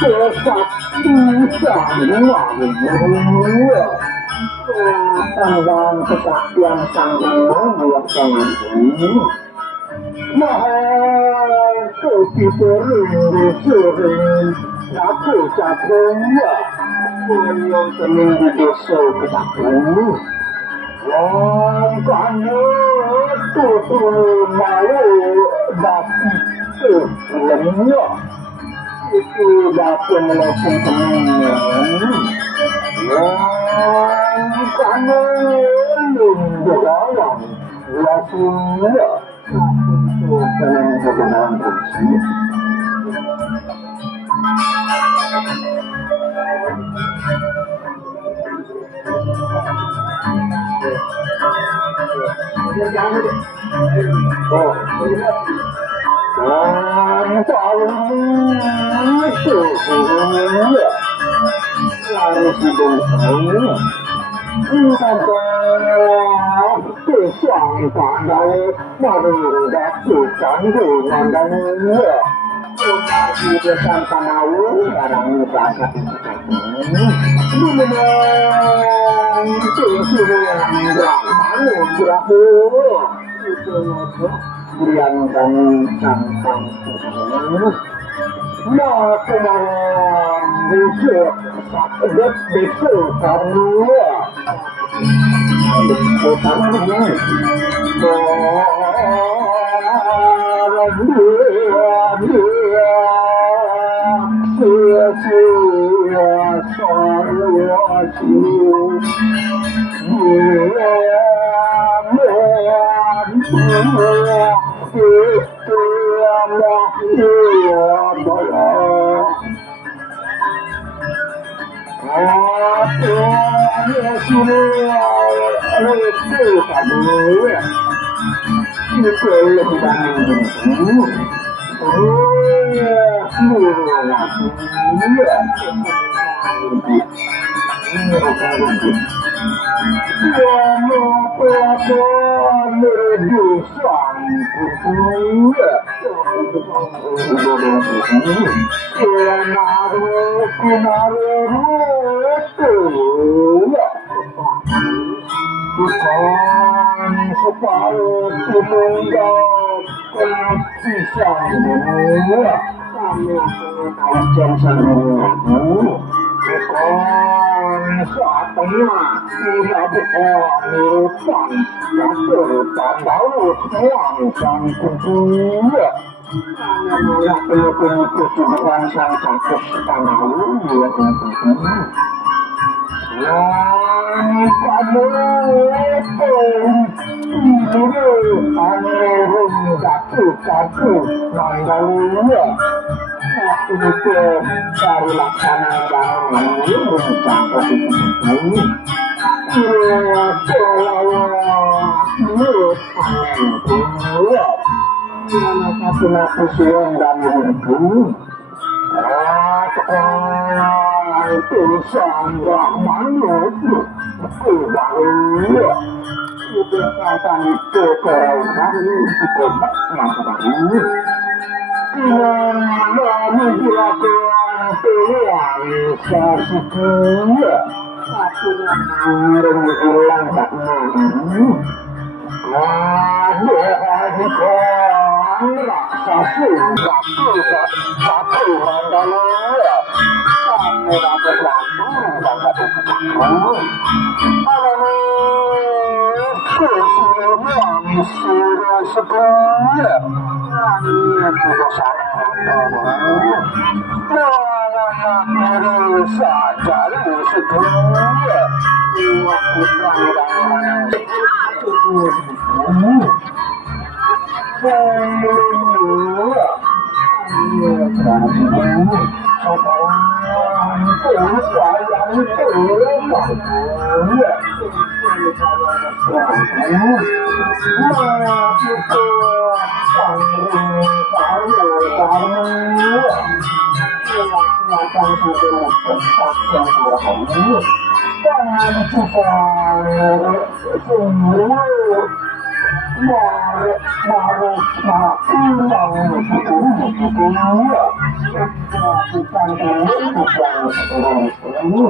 这下地上万物，当然这个边上的我上路，那这几个人的事情，那这下头我有什么的手给他补。我感觉都是马路那是人呀，就是那什么了什么我感觉人的往往我是呀，可能这个难不起。大人就是我，那是东城，你看这上班的那个人家就干就难的我，我把这个上班的我让你干啥？你们就是这样的，蛮有家伙，就是我。yang kami santang nah sekarang besok kamu bukan kamu bukan orang kamu